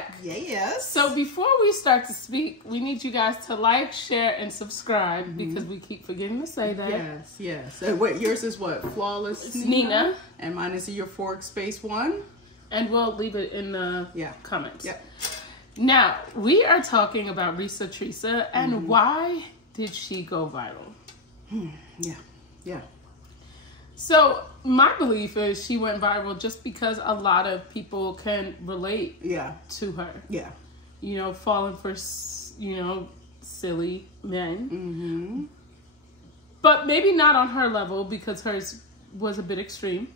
back. Yes. So before we start to speak, we need you guys to like, share, and subscribe because we keep forgetting to say that. Yes, yes. Wait, yours is what? Flawless Nina. And mine is your fork space one. And we'll leave it in the comments. Yep. Now, we are talking about Reesa Teesa and why did she go viral? Yeah. So my belief is she went viral just because a lot of people can relate to her. Yeah. You know, falling for, silly men. But maybe not on her level because hers was a bit extreme.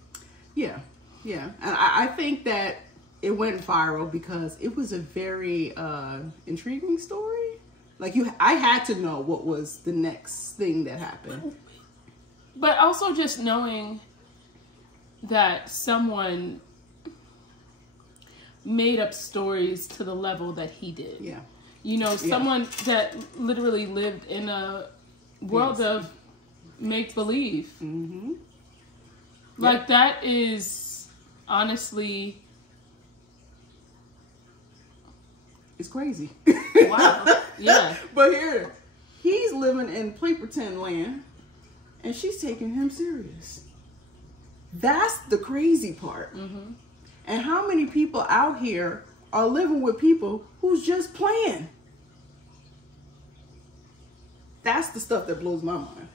Yeah. Yeah. And I think that it went viral because it was a very intriguing story. Like I had to know what was the next thing that happened. But also just knowing that someone made up stories to the level that he did. Yeah. You know, someone that literally lived in a world of make-believe. Like that is honestly... It's crazy. Wow. Yeah. But here, he's living in play pretend land. And she's taking him serious. That's the crazy part. And how many people out here are living with people who's just playing? That's the stuff that blows my mind.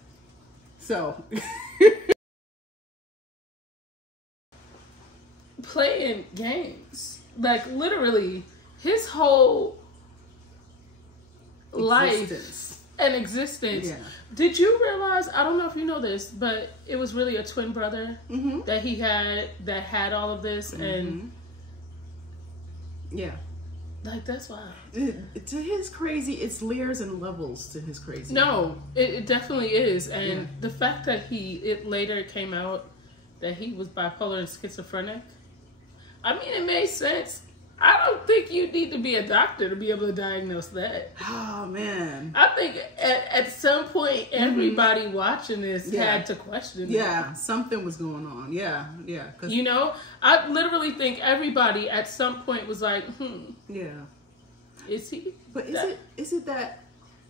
So. Playing games. Like literally, his whole life and existence. Yeah. Did you realize, I don't know if you know this, but it was really a twin brother that he had that had all of this and like that's wild. To his crazy, it's layers and levels to his crazy. No, it definitely is. And the fact that it later came out that he was bipolar and schizophrenic, I mean, it made sense. I don't think you need to be a doctor to be able to diagnose that. Oh, man. I think at some point, everybody watching this had to question it. Yeah, something was going on. Yeah. You know, I literally think everybody at some point was like, Yeah. Is he? But is it that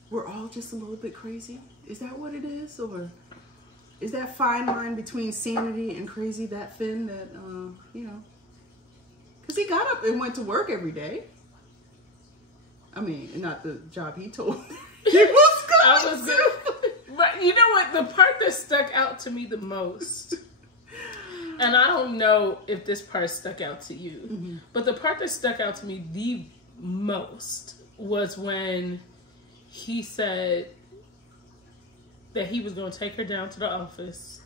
we're all just a little bit crazy? Is that what it is? Or is that fine line between sanity and crazy that thin that, you know? Because he got up and went to work every day. I mean, not the job he told he was going to. But you know what? The part that stuck out to me the most, and I don't know if this part stuck out to you, but the part that stuck out to me the most was when he said that he was going to take her down to the office.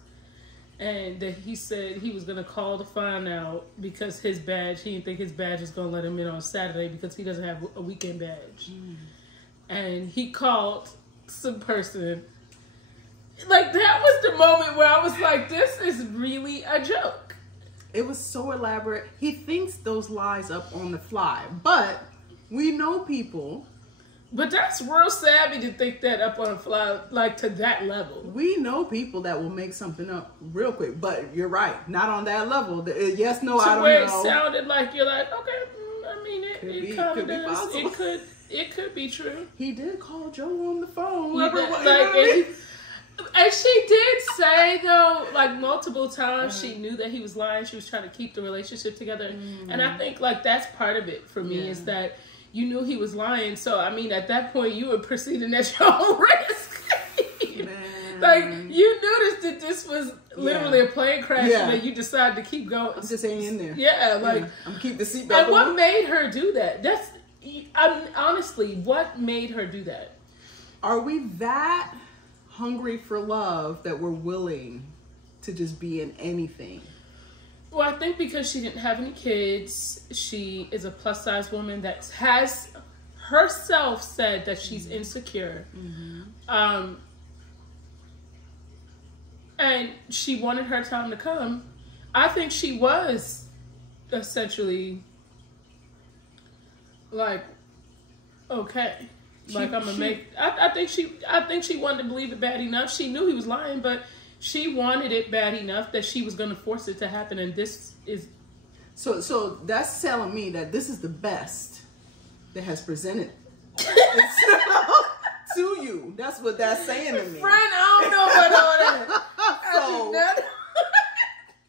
And that he said he was going to call to find out because his badge, he didn't think his badge was going to let him in on Saturday because he doesn't have a weekend badge. And he called some person. Like, that was the moment where I was like, this is really a joke. It was so elaborate. He thinks those lies up on the fly. But we know people... But that's real savvy to think that up on the fly, like to that level. We know people that will make something up real quick, but you're right, not on that level. Yes, no, I don't know. Where it sounded like you're like, okay, I mean, it kind of does. It could be true. He did call Joe on the phone. And she did say though, like multiple times, she knew that he was lying. She was trying to keep the relationship together, and I think like that's part of it for me is that. You knew he was lying, so I mean, at that point, you were proceeding at your own risk. Like you noticed that this was literally a plane crash, and then you decided to keep going. I'm just hanging in there. Yeah, like I'm keep the seatbelt. And what made her do that? Honestly, what made her do that? Are we that hungry for love that we're willing to just be in anything? Well, I think because she didn't have any kids, she is a plus-size woman that has herself said that she's insecure. And she wanted her time to come. I think she was essentially like, okay. Like I'm gonna make I think she wanted to believe it bad enough. She knew he was lying, but she wanted it bad enough that she was going to force it to happen, and this is... So that's telling me that this is the best that has presented itself to you. That's what that's saying to me. Friend, I don't know about all that. So,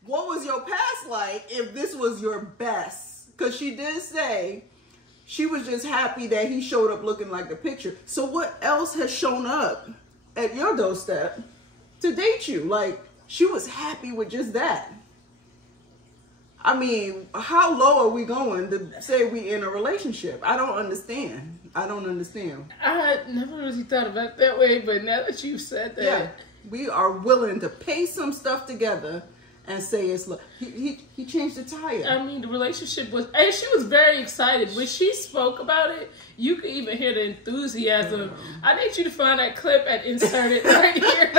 what was your past like if this was your best? Because she did say she was just happy that he showed up looking like the picture. So what else has shown up at your doorstep to date you? Like, she was happy with just that. I mean, how low are we going to say we in a relationship? I don't understand. I had never really thought about it that way, but now that you've said that. Yeah, we are willing to pay some stuff together and say it's love. He changed the tire. I mean, the relationship was, and she was very excited. When she spoke about it, you could even hear the enthusiasm. I need you to find that clip and insert it right here.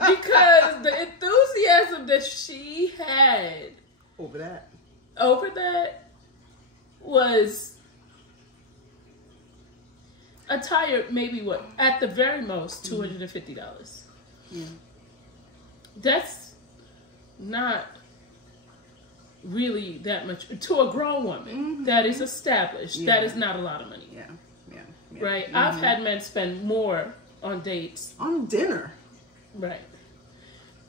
Because the enthusiasm that she had over that was a tire, maybe what, at the very most, $250. Yeah. That's not really that much to a grown woman that is established. Yeah. That is not a lot of money. Yeah. Right? I've had men spend more on dates. On dinner. Right.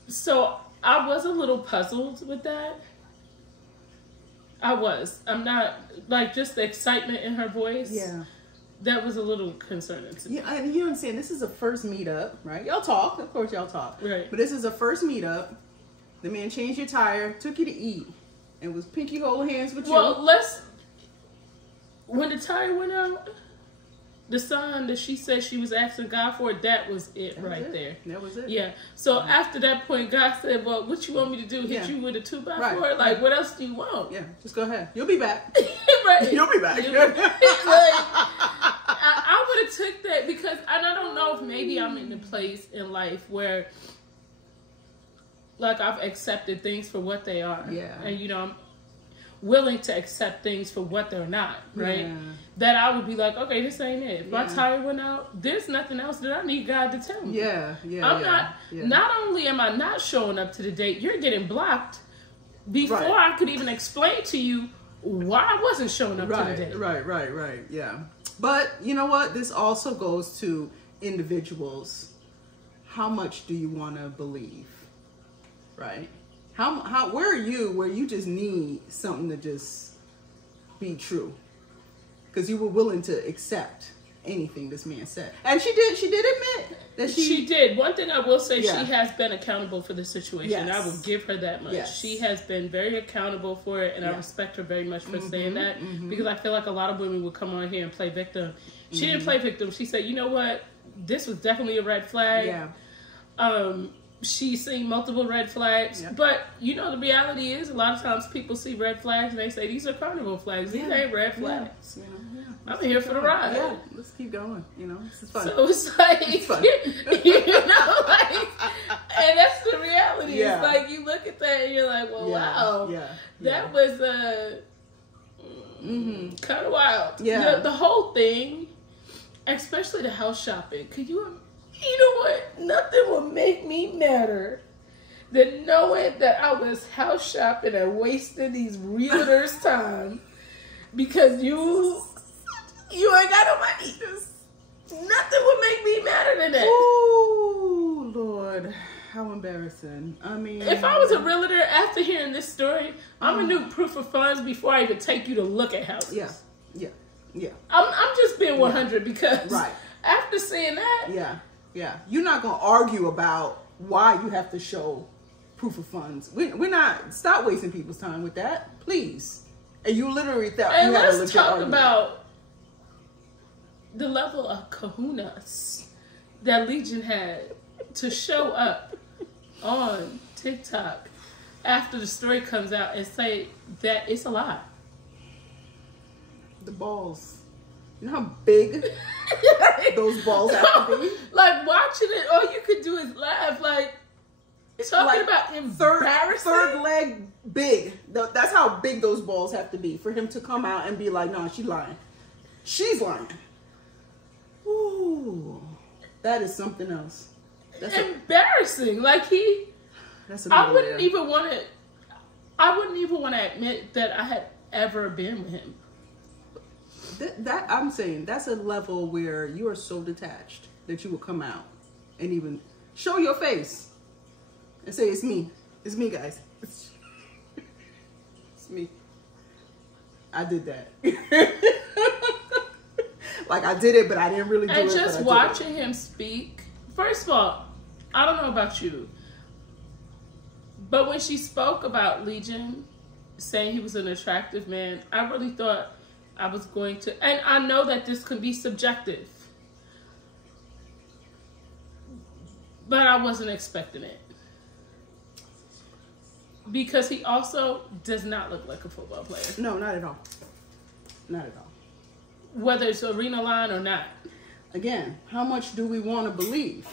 So I was a little puzzled with that. I'm not, like, just the excitement in her voice. Yeah. That was a little concerning to me. Yeah, and you understand, this is a first meetup, right? Y'all talk. Of course y'all talk. Right. But this is a first meetup. The man changed your tire, took you to eat, and was pinky holding hands with you. Well, when the tire went out, the sign that she said she was asking God for, that was it there. That was it. Yeah. So after that point, God said, well, what you want me to do? Hit you with a 2x4? Like, what else do you want? Yeah, just go ahead. You'll be back. Right. You'll be back. Like, I would have took that because, and I don't know if maybe I'm in a place in life where, like, I've accepted things for what they are. Yeah. And, I'm willing to accept things for what they're not, right? Yeah. That I would be like, okay, this ain't it. If my tire went out, there's nothing else that I need God to tell me. Not only am I not showing up to the date, you're getting blocked before I could even explain to you why I wasn't showing up to the date. Right, yeah. But you know what? This also goes to individuals. How much do you want to believe? Right? Where are you where you just need something to just be true? Because you were willing to accept anything this man said. And she did admit that she did. One thing I will say, she has been accountable for the situation. Yes. I will give her that much. Yes. She has been very accountable for it, and I respect her very much for saying that, because I feel like a lot of women would come on here and play victim. She didn't play victim. She said, you know what? This was definitely a red flag. Yeah. She's seen multiple red flags, but the reality is a lot of times people see red flags and they say these are carnival flags. These ain't red flags. I'm here for the ride. Yeah, let's keep going. This is fun. So it's like, it's fun. And that's the reality. Yeah. It's like you look at that and you're like, well, wow, that was kind of wild. Yeah, the whole thing, especially the house shopping. You know what? Nothing would make me madder than knowing that I was house shopping and wasting these realtors' time because you ain't got no money. Nothing would make me madder than that. Oh, Lord. How embarrassing. I mean, if I was a realtor after hearing this story, I'm gonna do proof of funds before I even take you to look at houses. Yeah. I'm just being 100 because after seeing that, yeah, you're not gonna argue about why you have to show proof of funds. We're not. Stop wasting people's time with that, please. And you literally thought you had a legit argument. Let's talk about the level of kahunas that Legion had to show up on TikTok after the story comes out and say that it's a lie. The balls. You know how big those balls have to be? Like, watching it, all you could do is laugh. Like, talking about embarrassing. Third leg big. That's how big those balls have to be for him to come out and be like, no, she's lying. She's lying. Ooh. That is something else. That's embarrassing. I wouldn't even want to admit that I had ever been with him. that I'm saying that's a level where you are so detached that you will come out and even show your face and say, it's me, guys, it's me. I did that. Like, I did it, but I didn't really do it. And just watching him speak, first of all, I don't know about you, but when she spoke about Legion, saying he was an attractive man, I really thought I was going to, and I know that this can be subjective, but I wasn't expecting it. Because he also does not look like a football player. No, not at all. Not at all. Whether it's arena line or not. Again, how much do we want to believe?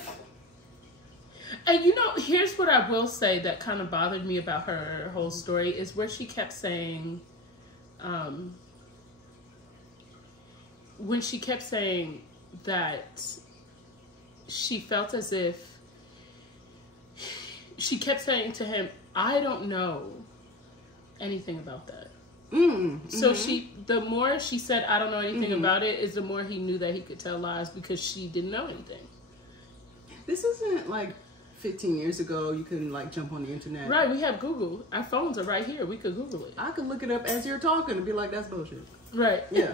And you know, here's what I will say that kind of bothered me about her whole story is where she kept saying, when she kept saying that she felt as if, she kept saying to him, I don't know anything about that. So the more she said, I don't know anything about it, is the more he knew that he could tell lies because she didn't know anything. This isn't like 15 years ago, you couldn't like jump on the internet. Right, we have Google. Our phones are right here. We could Google it. I could look it up as you're talking and be like, that's bullshit. Right. Yeah.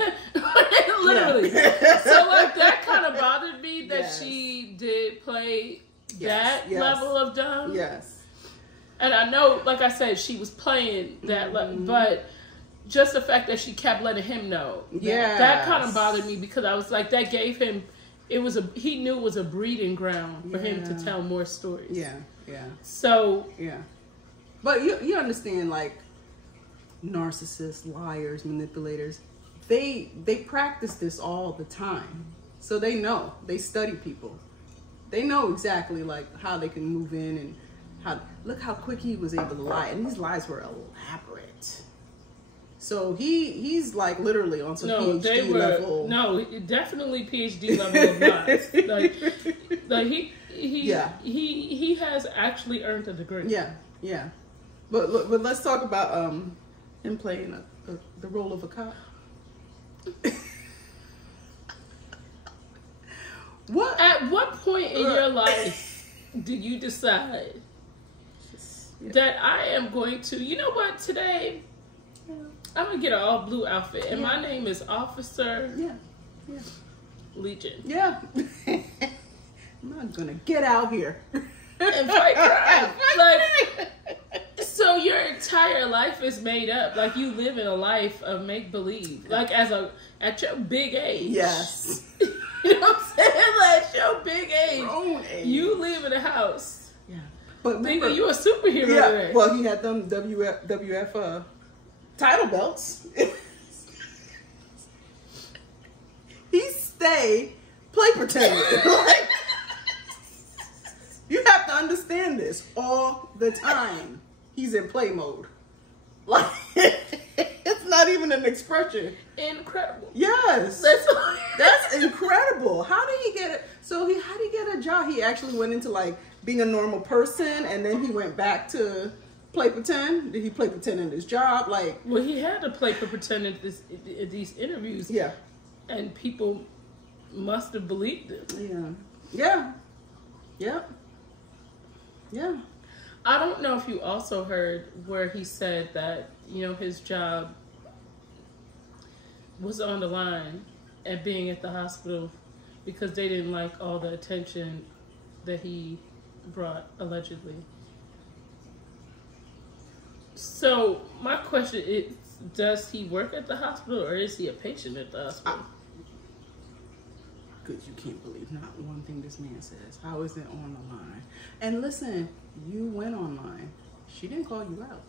Literally. Yeah. So like that kind of bothered me that she did play that level of dumb. Yes. And I know, like I said, she was playing that level, but just the fact that she kept letting him know. Yeah. That kind of bothered me because I was like, that gave him, he knew it was a breeding ground for him to tell more stories. Yeah, yeah. So. Yeah. But you understand, like, narcissists, liars, manipulators, they practice this all the time. So they know. They study people. They know exactly, like, how they can move in and look how quick he was able to lie. And these lies were elaborate. So he's like literally on some PhD level. No, definitely PhD level of lies. Like he has actually earned a degree. Yeah, yeah. But let's talk about him playing the role of a cop. At what point in your life did you decide that I am going to, you know what, today I'm going to get an all blue outfit and my name is Officer Legion. Yeah. I'm not going to get out here and fight crime. Like, so your entire life is made up. Like you live in a life of make-believe. Like at your big age. Yes. You know what I'm saying? Like at your big age. Grown age. You live in a house. Yeah. But remember, you a superhero. Yeah. Today. Well, he had them WF title belts. He stay play pretending. Like, you have to understand this all the time. He's in play mode. Like, it's not even an expression. Incredible. Yes. That's incredible. How did he get it? So how did he get a job? He actually went into like being a normal person and then he went back to play pretend. Did he play pretend in his job? Like, well, he had to play for pretend in these interviews. Yeah. And people must have believed it. Yeah. Yeah. I don't know if you also heard where he said that, you know, his job was on the line at being at the hospital because they didn't like all the attention that he brought, allegedly. So my question is, does he work at the hospital or is he a patient at the hospital? Because you can't believe not one thing this man says. How is it on the line? And listen, you went online. She didn't call you out.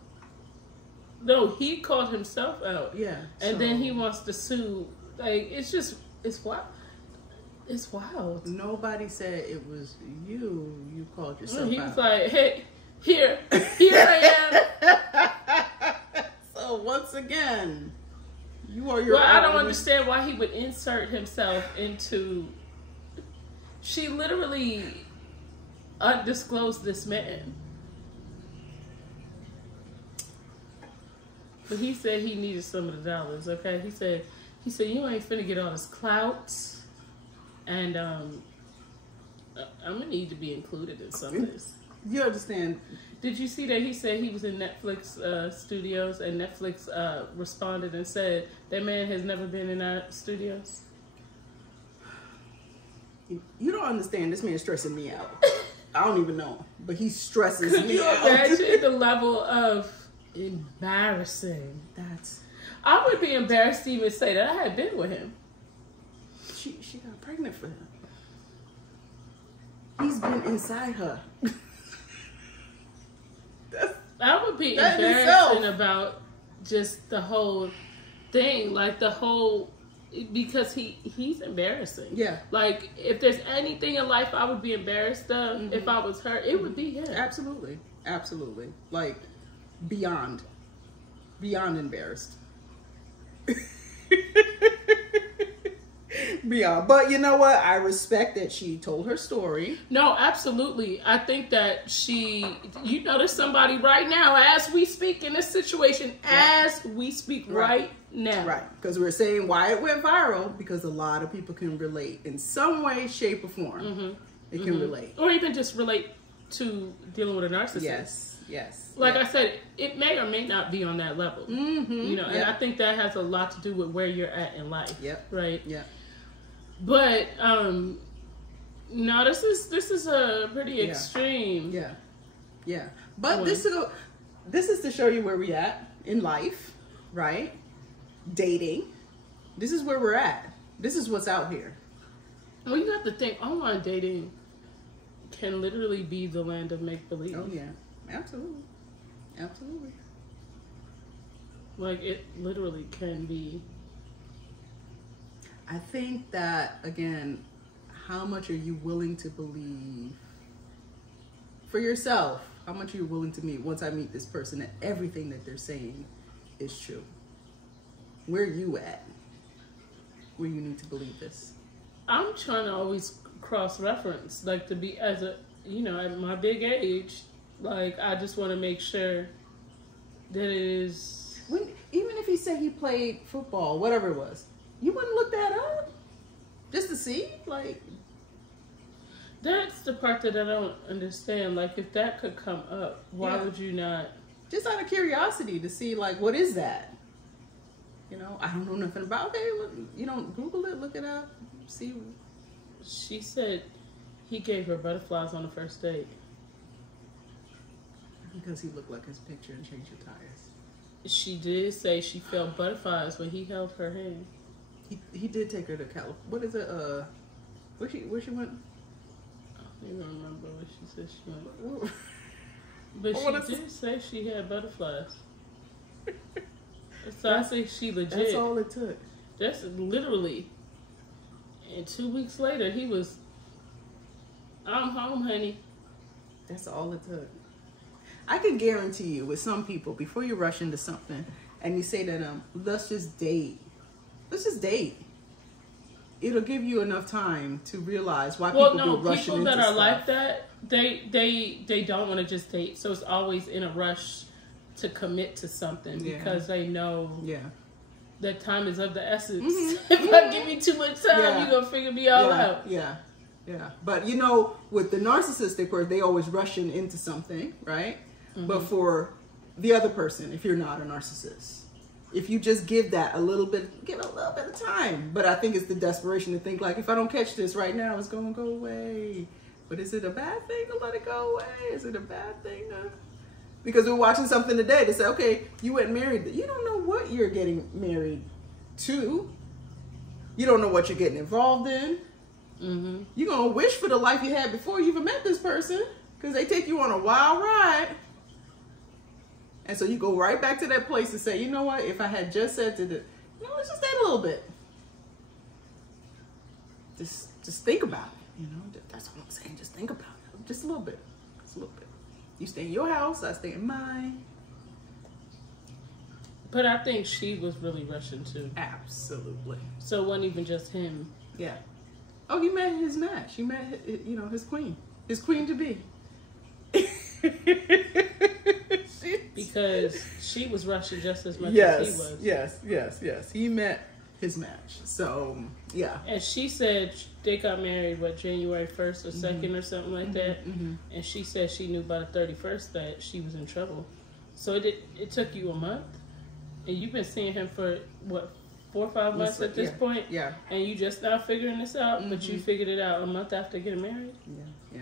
No, he called himself out. Yeah. And then he wants to sue. Like, it's wild. It's wild. Nobody said it was you. You called yourself out. He was like, hey, here I am. So once again, you are your Well, I don't understand why he would insert himself into... She literally undisclosed this man. But he said he needed some of the dollars, okay? He said He said, you ain't finna get all this clout. And I'm gonna need to be included in some of this. You understand? Did you see that he said he was in Netflix studios and Netflix responded and said that man has never been in our studios? You don't understand. This man is stressing me out. I don't even know, but he stresses Could me you out. imagine the level of embarrassing? I would be embarrassed to even say that I had been with him. She got pregnant for him. He's been inside her. I would be embarrassing about just the whole thing, like the whole, because he's embarrassing. Yeah. Like if there's anything in life I would be embarrassed of if I was her, it would be him. Absolutely. Absolutely. Like beyond embarrassed. Beyond. But you know what? I respect that she told her story. No, absolutely. I think that there's somebody right now as we speak in this situation, as we speak right now. Right. Because we're saying why it went viral, because a lot of people can relate in some way, shape, or form. They can relate. Or even just relate to dealing with a narcissist. Yes. Like I said, it may or may not be on that level. You know, and I think that has a lot to do with where you're at in life. Right? Yeah. But no, this is a pretty extreme. Yeah. But this is to show you where we're at in life, right? Dating. This is where we're at. This is what's out here. Well, you have to think online dating can literally be the land of make believe. Oh yeah, absolutely. Like it literally can be. I think that, again, how much are you willing to believe for yourself? How much are you willing to meet once I meet this person that everything that they're saying is true? Where are you at? Where you need to believe this? I'm trying to always cross-reference, like to be at my big age, like I just want to make sure that it is. Even if he said he played football, whatever it was, you wouldn't look that up just to see, like. That's the part that I don't understand. Like, if that could come up, why would you not? Just out of curiosity to see, like, what is that? You know, I don't know nothing about. Okay, you don't Google it, look it up, see. She said he gave her butterflies on the first date. Because he looked like his picture and changed her tires. She did say she felt butterflies when he held her hand. He did take her to California. What is it? Where she went? I don't even remember where she said she went. But she did say she had butterflies. So I think she legit. That's all it took. That's literally. And 2 weeks later, he was, I'm home, honey. That's all it took. I can guarantee you with some people, before you rush into something and you say to them, let's just date. Let's just date. It'll give you enough time to realize why people go rushing into stuff. People that are like that, they don't want to just date. So it's always in a rush to commit to something because they know that time is of the essence. If I give you too much time, you're going to figure me all out. Yeah. But you know, with the narcissistic where they always rushing into something, right? But for the other person, if you're not a narcissist, if you just give that a little bit of time. But I think it's the desperation to think like, if I don't catch this right now, it's going to go away. But is it a bad thing to let it go away? Is it a bad thing to... Because we're watching something today to say, okay, you went married. You don't know what you're getting married to. You don't know what you're getting involved in. You're going to wish for the life you had before you even met this person. Because they take you on a wild ride. And so you go right back to that place and say, you know what? If I had just said to let's just stay a little bit. Just think about it. You know, that's what I'm saying. Just think about it. Just a little bit. Just a little bit. You stay in your house, I stay in mine. But I think she was really rushing too. Absolutely. So it wasn't even just him. Yeah. Oh, he met his match. He met, his queen. His queen to be. Because she was rushing just as much as he was. Yes. He met his match. So yeah. And she said they got married, what, January 1st or 2nd or something like that. And she said she knew by the 31st that she was in trouble. So it took you a month? And you've been seeing him for, what, 4 or 5 months at this point? Yeah. And you just now figuring this out, but you figured it out a month after getting married? Yeah.